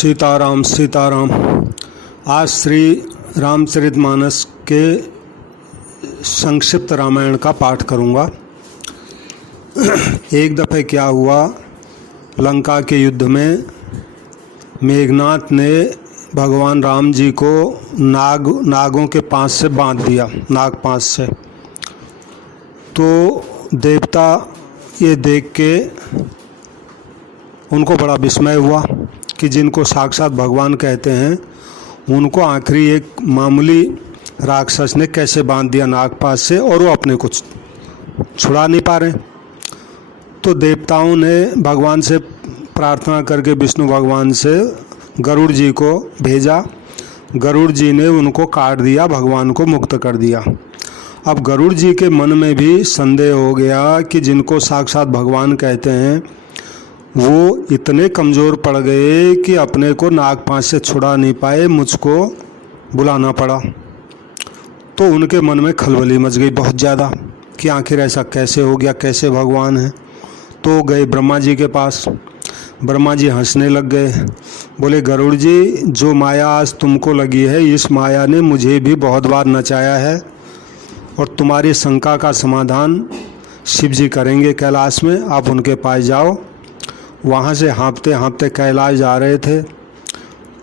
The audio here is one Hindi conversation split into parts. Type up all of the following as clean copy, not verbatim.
सीताराम सीताराम। आज श्री रामचरितमानस के संक्षिप्त रामायण का पाठ करूँगा। एक दफ़े क्या हुआ, लंका के युद्ध में मेघनाथ ने भगवान राम जी को नागों के पांच से बांध दिया, नाग पांच से। तो देवता ये देख के उनको बड़ा विस्मय हुआ कि जिनको साक्षात भगवान कहते हैं उनको आखिरी एक मामूली राक्षस ने कैसे बांध दिया नागपाश से, और वो अपने को छुड़ा नहीं पा रहे। तो देवताओं ने भगवान से प्रार्थना करके विष्णु भगवान से गरुड़ जी को भेजा। गरुड़ जी ने उनको काट दिया, भगवान को मुक्त कर दिया। अब गरुड़ जी के मन में भी संदेह हो गया कि जिनको साक्षात भगवान कहते हैं वो इतने कमज़ोर पड़ गए कि अपने को नागपाश से छुड़ा नहीं पाए, मुझको बुलाना पड़ा। तो उनके मन में खलबली मच गई बहुत ज़्यादा कि आखिर ऐसा कैसे हो गया, कैसे भगवान है। तो गए ब्रह्मा जी के पास। ब्रह्मा जी हंसने लग गए, बोले गरुड़ जी, जो माया आज तुमको लगी है इस माया ने मुझे भी बहुत बार नचाया है, और तुम्हारी शंका का समाधान शिव जी करेंगे कैलाश में। आप उनके पास जाओ। वहाँ से हाँफते हाँफते कैलाश जा रहे थे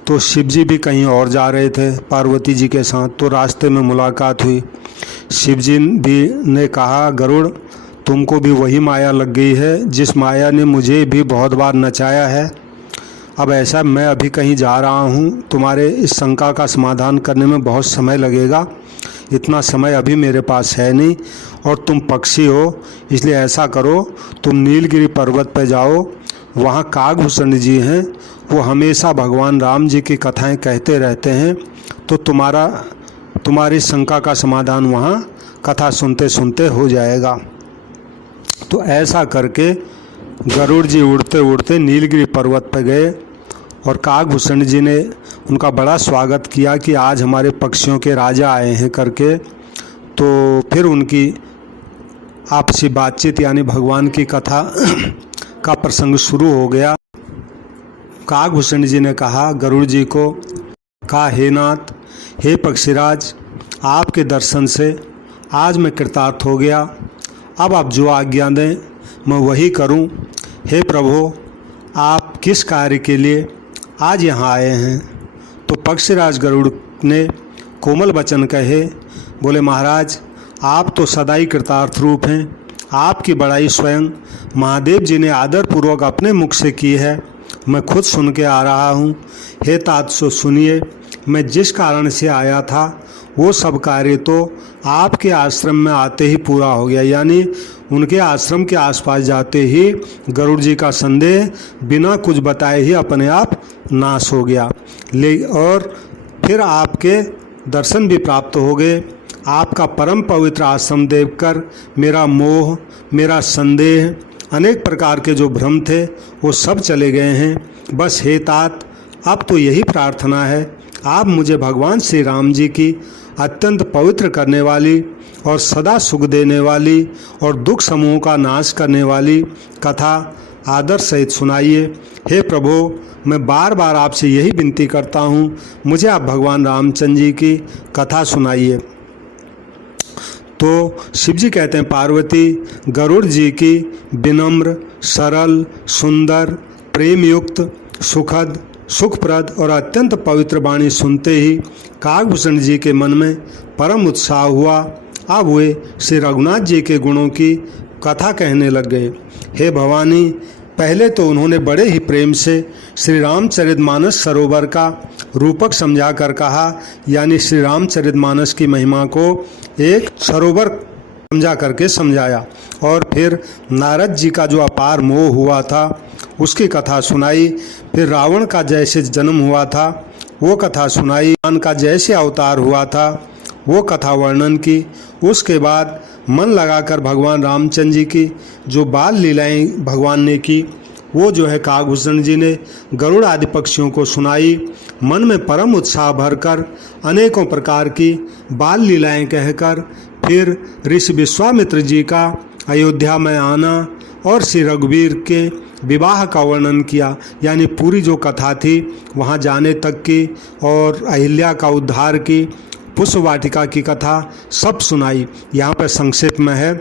तो शिव जी भी कहीं और जा रहे थे पार्वती जी के साथ। तो रास्ते में मुलाकात हुई। शिव जी भी ने कहा, गरुड़ तुमको भी वही माया लग गई है जिस माया ने मुझे भी बहुत बार नचाया है। अब ऐसा, मैं अभी कहीं जा रहा हूँ, तुम्हारे इस शंका का समाधान करने में बहुत समय लगेगा, इतना समय अभी मेरे पास है नहीं, और तुम पक्षी हो, इसलिए ऐसा करो तुम नीलगिरी पर्वत पर जाओ। वहाँ कागभूषण जी हैं, वो हमेशा भगवान राम जी की कथाएं कहते रहते हैं, तो तुम्हारी शंका का समाधान वहाँ कथा सुनते सुनते हो जाएगा। तो ऐसा करके गरुड़ जी उड़ते उड़ते नीलगिरी पर्वत पर गए, और कागभूषण जी ने उनका बड़ा स्वागत किया कि आज हमारे पक्षियों के राजा आए हैं करके। तो फिर उनकी आपसी बातचीत यानी भगवान की कथा का प्रसंग शुरू हो गया। कागभूषण जी ने कहा गरुड़ जी को, कहा हे नाथ, हे पक्षीराज, आपके दर्शन से आज मैं कृतार्थ हो गया। अब आप जो आज्ञा दें मैं वही करूं। हे प्रभु, आप किस कार्य के लिए आज यहाँ आए हैं? तो पक्षीराज गरुड़ ने कोमल वचन कहे, बोले महाराज, आप तो सदा ही कृतार्थ रूप हैं। आपकी बड़ाई स्वयं महादेव जी ने आदरपूर्वक अपने मुख से की है, मैं खुद सुन के आ रहा हूँ। हे तात सो सुनिए, मैं जिस कारण से आया था वो सब कार्य तो आपके आश्रम में आते ही पूरा हो गया। यानी उनके आश्रम के आसपास जाते ही गरुड़ जी का संदेह बिना कुछ बताए ही अपने आप नाश हो गया। और फिर आपके दर्शन भी प्राप्त हो गए। आपका परम पवित्र आश्रम देखकर मेरा मोह, मेरा संदेह, अनेक प्रकार के जो भ्रम थे वो सब चले गए हैं। बस हे तात, अब तो यही प्रार्थना है, आप मुझे भगवान श्री राम जी की अत्यंत पवित्र करने वाली और सदा सुख देने वाली और दुख समूह का नाश करने वाली कथा आदर सहित सुनाइए। हे प्रभु, मैं बार बार आपसे यही विनती करता हूँ, मुझे आप भगवान रामचंद्र जी की कथा सुनाइए। तो शिव जी कहते हैं, पार्वती गरुड़ जी की विनम्र, सरल, सुंदर, प्रेम युक्त, सुखद, सुखप्रद और अत्यंत पवित्र वाणी सुनते ही कागभूषण जी के मन में परम उत्साह हुआ। अब वे श्री रघुनाथ जी के गुणों की कथा कहने लग गए। हे भवानी, पहले तो उन्होंने बड़े ही प्रेम से श्री रामचरितमानस सरोवर का रूपक समझा कर कहा, यानी श्री रामचरितमानस की महिमा को एक सरोवर समझा करके समझाया। और फिर नारद जी का जो अपार मोह हुआ था उसकी कथा सुनाई। फिर रावण का जैसे जन्म हुआ था वो कथा सुनाई, भगवान का जैसे अवतार हुआ था वो कथा वर्णन की। उसके बाद मन लगाकर भगवान रामचंद्र जी की जो बाल लीलाएं भगवान ने की वो जो है कागभूषण जी ने गरुड़ आदि पक्षियों को सुनाई। मन में परम उत्साह भरकर अनेकों प्रकार की बाल लीलाएं कहकर फिर ऋषि विश्वामित्र जी का अयोध्या में आना और श्री रघुवीर के विवाह का वर्णन किया, यानी पूरी जो कथा थी वहाँ जाने तक की और अहिल्या का उद्धार की, पुष्प वाटिका की कथा सब सुनाई। यहाँ पर संक्षेप में है।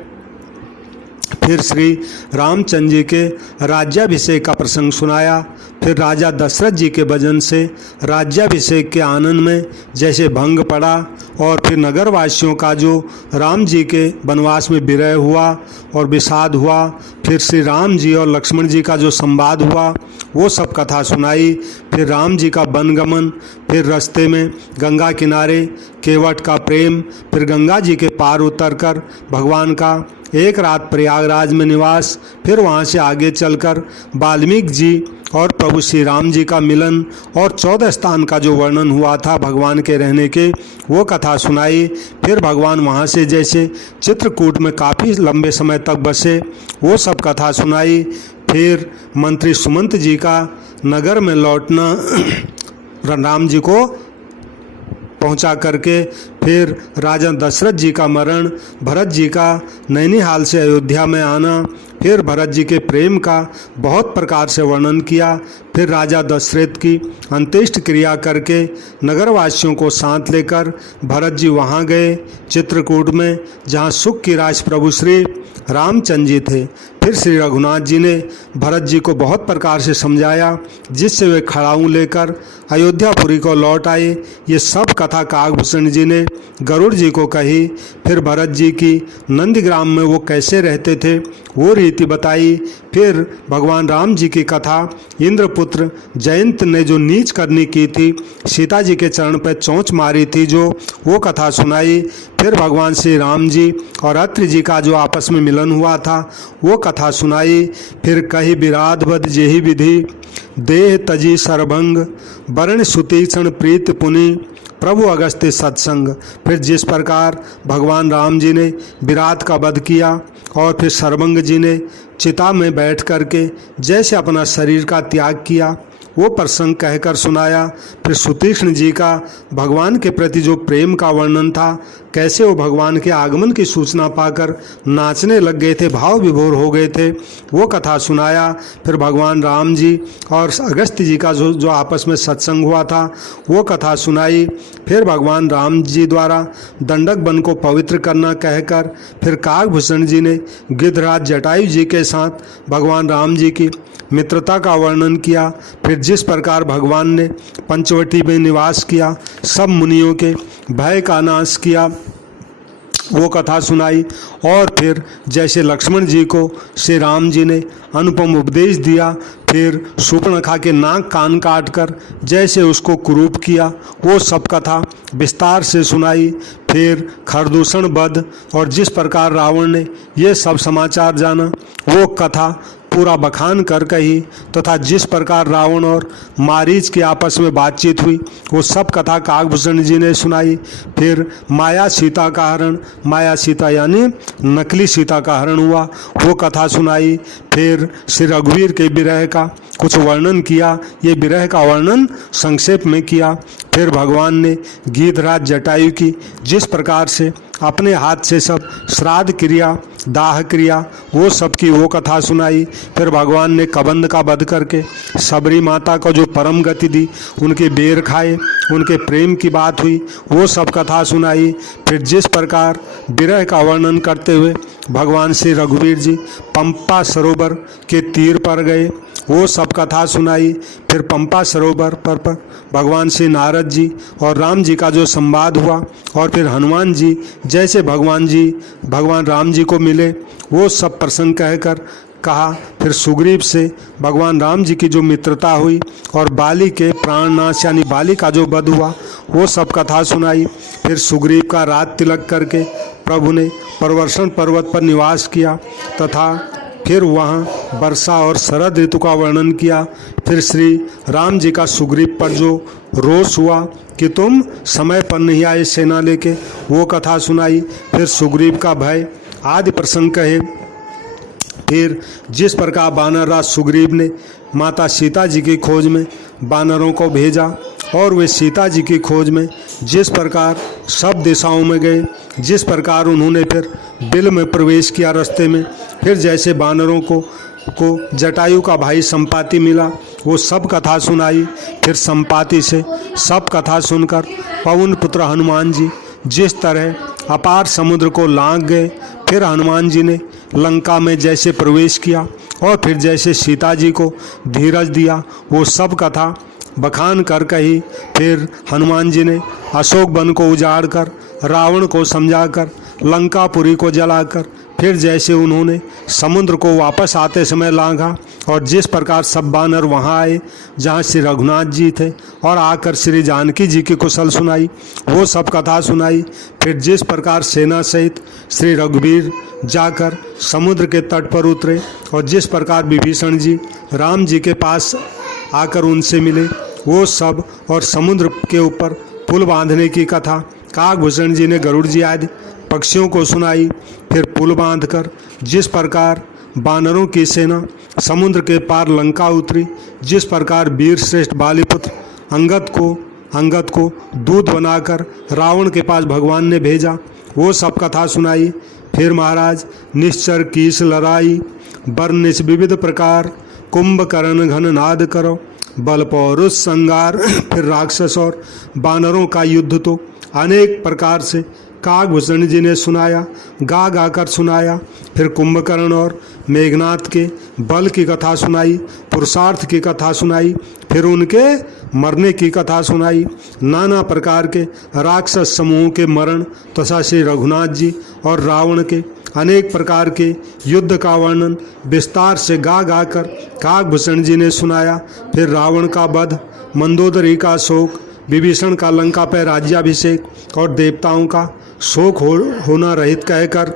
फिर श्री रामचंद्र जी के राज्याभिषेक का प्रसंग सुनाया। फिर राजा दशरथ जी के भजन से राज्याभिषेक के आनंद में जैसे भंग पड़ा और फिर नगरवासियों का जो राम जी के वनवास में विरह हुआ और विषाद हुआ, फिर श्री राम जी और लक्ष्मण जी का जो संवाद हुआ वो सब कथा सुनाई। फिर राम जी का वनगमन, फिर रास्ते में गंगा किनारे केवट का प्रेम, फिर गंगा जी के पार उतरकर भगवान का एक रात प्रयागराज में निवास, फिर वहाँ से आगे चलकर वाल्मीकि जी और प्रभु श्री राम जी का मिलन और 14 स्थान का जो वर्णन हुआ था भगवान के रहने के, वो कथा सुनाई। फिर भगवान वहाँ से जैसे चित्रकूट में काफ़ी लंबे समय तक बसे, वो सब कथा सुनाई। फिर मंत्री सुमंत जी का नगर में लौटना राम जी को पहुंचा करके, फिर राजा दशरथ जी का मरण, भरत जी का नैनीहाल से अयोध्या में आना, फिर भरत जी के प्रेम का बहुत प्रकार से वर्णन किया। फिर राजा दशरथ की अंत्येष्टि क्रिया करके नगरवासियों को साथ लेकर भरत जी वहाँ गए चित्रकूट में, जहाँ सुख की राज प्रभु श्री रामचंद्र जी थे। फिर श्री रघुनाथ जी ने भरत जी को बहुत प्रकार से समझाया, जिससे वे खड़ाऊ लेकर अयोध्यापुरी को लौट आए। ये सब कथा काकभूषण जी ने गरुड़ जी को कही। फिर भरत जी की नंदग्राम में वो कैसे रहते थे वो रीति बताई। फिर भगवान राम जी की कथा, इंद्रपुत्र जयंत ने जो नीच करनी की थी, सीता जी के चरण पर चोंच मारी थी जो, वो कथा सुनाई। फिर भगवान श्री राम जी और अत्रि जी का जो आपस में मिलन हुआ था वो कथा सुनाई। फिर कही विराध बद जेहि विधि, देह तजी सरभंग, वर्ण सुतीक्षण प्रीत पुनि, प्रभु अगस्त्य सत्संग। फिर जिस प्रकार भगवान राम जी ने विराट का वध किया और फिर सरभंग जी ने चिता में बैठ करके जैसे अपना शरीर का त्याग किया, वो प्रसंग कहकर सुनाया। फिर सुतीक्ष्ण जी का भगवान के प्रति जो प्रेम का वर्णन था, कैसे वो भगवान के आगमन की सूचना पाकर नाचने लग गए थे, भाव विभोर हो गए थे, वो कथा सुनाया। फिर भगवान राम जी और अगस्त्य जी का जो आपस में सत्संग हुआ था वो कथा सुनाई। फिर भगवान राम जी द्वारा दंडक वन को पवित्र करना कहकर फिर काकभूषण जी ने गिद्धराज जटायु जी के साथ भगवान राम जी की मित्रता का वर्णन किया। फिर जिस प्रकार भगवान ने पंचवटी में निवास किया, सब मुनियों के भय का नाश किया, वो कथा सुनाई। और फिर जैसे लक्ष्मण जी को श्री राम जी ने अनुपम उपदेश दिया, फिर शूर्पणखा के नाक कान काट कर जैसे उसको कुरूप किया, वो सब कथा विस्तार से सुनाई। फिर खरदूषण वध और जिस प्रकार रावण ने ये सब समाचार जाना, वो कथा पूरा बखान कर कही, तथा जिस प्रकार रावण और मारीच की आपस में बातचीत हुई वो सब कथा काकभूषण जी ने सुनाई। फिर माया सीता का हरण, माया सीता यानी नकली सीता का हरण हुआ, वो कथा सुनाई। फिर श्री रघुवीर के विरह का कुछ वर्णन किया, ये विरह का वर्णन संक्षेप में किया। फिर भगवान ने गिद्धराज जटायु की जिस प्रकार से अपने हाथ से सब श्राद्ध क्रिया, दाह क्रिया, वो सब की वो कथा सुनाई। फिर भगवान ने कबंध का वध करके सबरी माता को जो परम गति दी, उनके बेर खाए, उनके प्रेम की बात हुई, वो सब कथा सुनाई। फिर जिस प्रकार विरह का वर्णन करते हुए भगवान श्री रघुवीर जी पंपा सरोवर के तीर पर गए, वो सब कथा सुनाई। फिर पंपा सरोवर पर भगवान श्री नारद जी और राम जी का जो संवाद हुआ, और फिर हनुमान जी जैसे भगवान राम जी को मिले, वो सब प्रसंग कहकर कहा। फिर सुग्रीव से भगवान राम जी की जो मित्रता हुई और बाली के प्राणनाश यानी बाली का जो वध हुआ, वो सब कथा सुनाई। फिर सुग्रीव का रात तिलक करके प्रभु ने प्रवर्षण पर्वत पर निवास किया, तथा फिर वहाँ वर्षा और शरद ऋतु का वर्णन किया। फिर श्री राम जी का सुग्रीव पर जो रोष हुआ कि तुम समय पर नहीं आए सेना लेके, वो कथा सुनाई। फिर सुग्रीव का भय आदि प्रसंग कहे। फिर जिस प्रकार वानरराज सुग्रीव ने माता सीता जी की खोज में वानरों को भेजा, और वे सीता जी की खोज में जिस प्रकार सब दिशाओं में गए, जिस प्रकार उन्होंने फिर बिल में प्रवेश किया रास्ते में, फिर जैसे वानरों को को जटायु का भाई संपाति मिला, वो सब कथा सुनाई। फिर संपाति से सब कथा सुनकर पवन पुत्र हनुमान जी जिस तरह अपार समुद्र को लांघ गए, फिर हनुमान जी ने लंका में जैसे प्रवेश किया और फिर जैसे सीता जी को धीरज दिया, वो सब कथा बखान कर कही। फिर हनुमान जी ने अशोक वन को उजाड़कर, रावण को समझाकर, लंकापुरी को जलाकर, फिर जैसे उन्होंने समुद्र को वापस आते समय लांघा और जिस प्रकार सब बानर वहाँ आए जहाँ श्री रघुनाथ जी थे और आकर श्री जानकी जी की कुशल सुनाई, वो सब कथा सुनाई। फिर जिस प्रकार सेना सहित श्री रघुवीर जाकर समुद्र के तट पर उतरे और जिस प्रकार विभीषण जी राम जी के पास आकर उनसे मिले, वो सब, और समुद्र के ऊपर पुल बांधने की कथा काकभूषण जी ने गरुड़ जी आदि पक्षियों को सुनाई। फिर पुल बांधकर जिस प्रकार बानरों की सेना समुद्र के पार लंका उतरी, जिस प्रकार वीर श्रेष्ठ बालीपुत्र अंगद को दूत बनाकर रावण के पास भगवान ने भेजा, वो सब कथा सुनाई। फिर महाराज निश्चर कीस लड़ाई, बरनिश विविध प्रकार, कुंभकर्ण घन नाद करो, बल पौरुष संगार। फिर राक्षस और बानरों का युद्ध तो अनेक प्रकार से काकभूषण जी ने सुनाया, गा गा कर सुनाया। फिर कुंभकर्ण और मेघनाथ के बल की कथा सुनाई, पुरुषार्थ की कथा सुनाई, फिर उनके मरने की कथा सुनाई, नाना प्रकार के राक्षस समूहों के मरण तथा श्री रघुनाथ जी और रावण के अनेक प्रकार के युद्ध का वर्णन विस्तार से गा गा कर काकभूषण जी ने सुनाया। फिर रावण का वध, मंदोदरी का शोक, विभीषण का लंका पर राज्याभिषेक और देवताओं का शोक होना रहित कहकर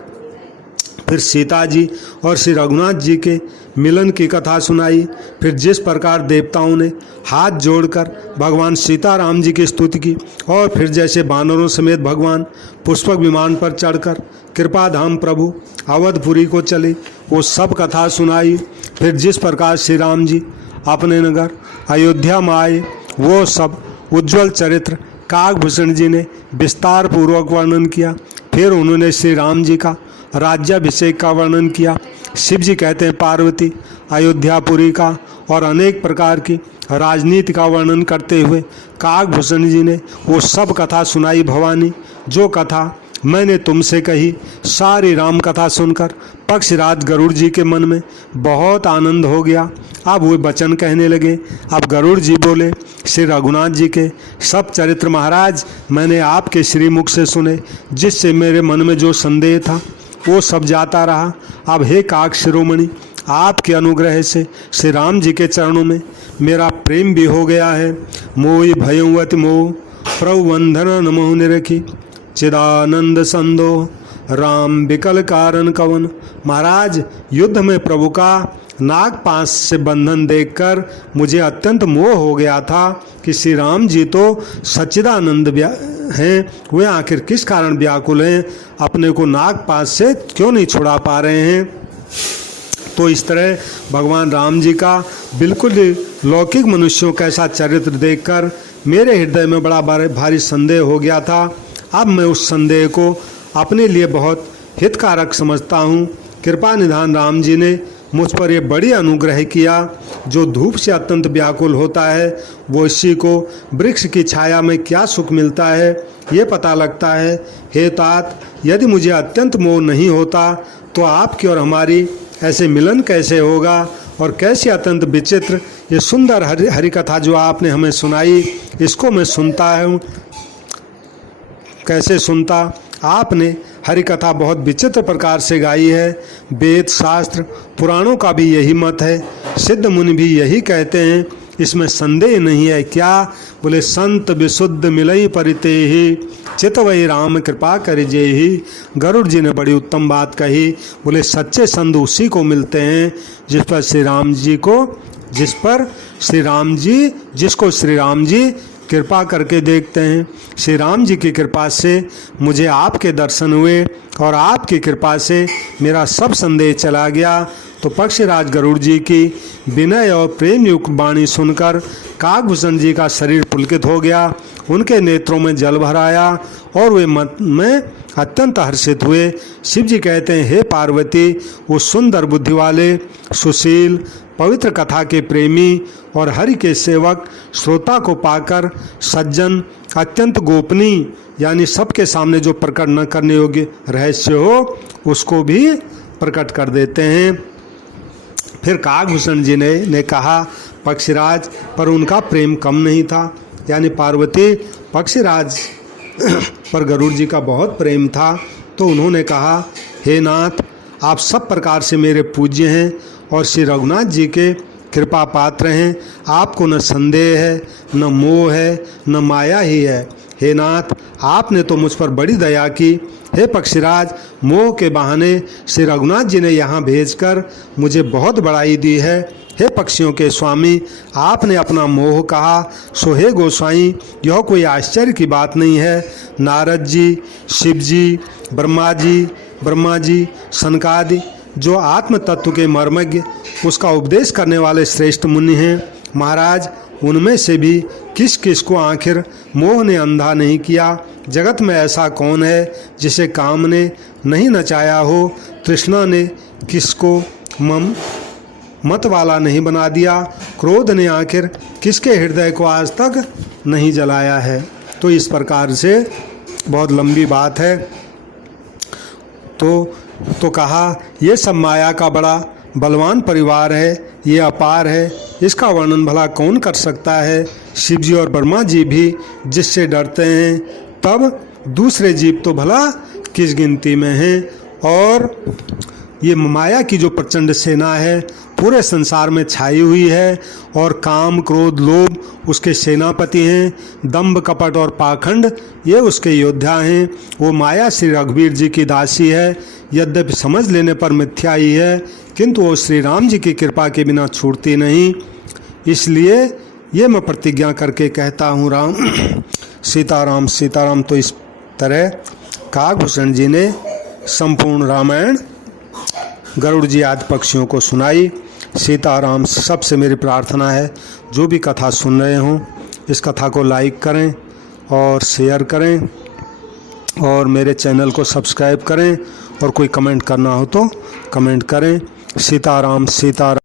फिर सीता जी और श्री रघुनाथ जी के मिलन की कथा सुनाई। फिर जिस प्रकार देवताओं ने हाथ जोड़कर भगवान सीताराम जी की स्तुति की और फिर जैसे बानरों समेत भगवान पुष्पक विमान पर चढ़कर कृपाधाम प्रभु अवधपुरी को चले, वो सब कथा सुनाई। फिर जिस प्रकार श्री राम जी अपने नगर अयोध्या में आए, वो सब उज्ज्वल चरित्र काकभूषण जी ने विस्तार पूर्वक वर्णन किया। फिर उन्होंने श्री राम जी का राज्याभिषेक का वर्णन किया। शिव जी कहते हैं पार्वती अयोध्यापुरी का और अनेक प्रकार की राजनीति का वर्णन करते हुए काकभूषण जी ने वो सब कथा सुनाई। भवानी, जो कथा मैंने तुमसे कही, सारी राम कथा सुनकर पक्षराज गरुड़ जी के मन में बहुत आनंद हो गया। अब वो वचन कहने लगे। अब गरुड़ जी बोले, श्री रघुनाथ जी के सब चरित्र महाराज मैंने आपके श्रीमुख से सुने, जिससे मेरे मन में जो संदेह था वो सब जाता रहा। अब हे काक शिरोमणि, आपके अनुग्रह से श्री राम जी के चरणों में मेरा प्रेम भी हो गया है। मोहि भयवत मोह प्रभु वंदन नमो निरखी, चिदानंद संदो राम विकल कारण कवन। महाराज, युद्ध में प्रभु का नागपाश से बंधन देखकर मुझे अत्यंत मोह हो गया था कि श्री राम जी तो सच्चिदानंद हैं, वे आखिर किस कारण व्याकुल हैं, अपने को नागपाश से क्यों नहीं छुड़ा पा रहे हैं। तो इस तरह भगवान राम जी का बिल्कुल लौकिक मनुष्यों कैसा चरित्र देखकर मेरे हृदय में बड़ा भारी संदेह हो गया था। अब मैं उस संदेह को अपने लिए बहुत हितकारक समझता हूँ। कृपा निधान राम जी ने मुझ पर ये बड़ी अनुग्रह किया। जो धूप से अत्यंत व्याकुल होता है, वो इसी को वृक्ष की छाया में क्या सुख मिलता है ये पता लगता है। हे तात, यदि मुझे अत्यंत मोह नहीं होता तो आपकी और हमारी ऐसे मिलन कैसे होगा, और कैसी अत्यंत विचित्र ये सुंदर हरि कथा जो आपने हमें सुनाई, इसको मैं सुनता हूँ। कैसे सुनता? आपने हरि कथा बहुत विचित्र प्रकार से गाई है। वेद शास्त्र पुराणों का भी यही मत है, सिद्ध मुनि भी यही कहते हैं, इसमें संदेह नहीं है। क्या बोले? संत विशुद्ध मिलई परिते ही, चित वही राम कृपा कर जे ही। गरुड़ जी ने बड़ी उत्तम बात कही। बोले सच्चे संत उसी को मिलते हैं जिसको श्री राम जी कृपा करके देखते हैं। श्री राम जी की कृपा से मुझे आपके दर्शन हुए और आपकी कृपा से मेरा सब संदेह चला गया तो पक्षीराज गरुड़ जी की विनय और प्रेम युक्त वाणी सुनकर काकभूषण जी का शरीर पुलकित हो गया, उनके नेत्रों में जल भर आया और वे मन में अत्यंत हर्षित हुए। शिव जी कहते हैं, हे पार्वती, उस सुंदर बुद्धि वाले, सुशील, पवित्र कथा के प्रेमी और हरि के सेवक श्रोता को पाकर सज्जन अत्यंत गोपनीय यानी सबके सामने जो प्रकट न करने योग्य रहस्य हो उसको भी प्रकट कर देते हैं। फिर काकभूषण जी ने कहा, पक्षीराज, पर उनका प्रेम कम नहीं था, यानी पार्वती पक्षीराज पर गरुड़ जी का बहुत प्रेम था। तो उन्होंने कहा, हे नाथ, आप सब प्रकार से मेरे पूज्य हैं और श्री रघुनाथ जी के कृपा पात्र हैं। आपको न संदेह है, न मोह है, न माया ही है। हे नाथ, आपने तो मुझ पर बड़ी दया की। हे पक्षीराज, मोह के बहाने श्री रघुनाथ जी ने यहाँ भेजकर मुझे बहुत बड़ाई दी है। हे पक्षियों के स्वामी, आपने अपना मोह कहा, सो हे गोसाई, यह कोई आश्चर्य की बात नहीं है। नारद जी, शिव जी, ब्रह्मा जी, सनकादि जो आत्म तत्व के मर्मज्ञ, उसका उपदेश करने वाले श्रेष्ठ मुनि हैं। महाराज, उनमें से भी किस किस को आखिर मोह ने अंधा नहीं किया? जगत में ऐसा कौन है जिसे काम ने नहीं नचाया हो? तृष्णा ने किसको मत वाला नहीं बना दिया? क्रोध ने आखिर किसके हृदय को आज तक नहीं जलाया है? तो इस प्रकार से बहुत लंबी बात है। तो कहा, ये सब माया का बड़ा बलवान परिवार है, ये अपार है, इसका वर्णन भला कौन कर सकता है? शिव जी और ब्रह्मा जी भी जिससे डरते हैं, तब दूसरे जीव तो भला किस गिनती में हैं। और ये माया की जो प्रचंड सेना है पूरे संसार में छाई हुई है और काम, क्रोध, लोभ उसके सेनापति हैं, दंभ, कपट और पाखंड ये उसके योद्धा हैं। वो माया श्री रघुवीर जी की दासी है, यद्यपि समझ लेने पर मिथ्या ही है, किंतु वो श्री राम जी की कृपा के बिना छूटती नहीं। इसलिए ये मैं प्रतिज्ञा करके कहता हूँ, राम सीताराम सीताराम। तो इस तरह काकभूषण जी ने संपूर्ण रामायण गरुड़ जी आदि पक्षियों को सुनाई। सीताराम। सबसे मेरी प्रार्थना है, जो भी कथा सुन रहे हों इस कथा को लाइक करें और शेयर करें और मेरे चैनल को सब्सक्राइब करें और कोई कमेंट करना हो तो कमेंट करें। सीताराम सीताराम।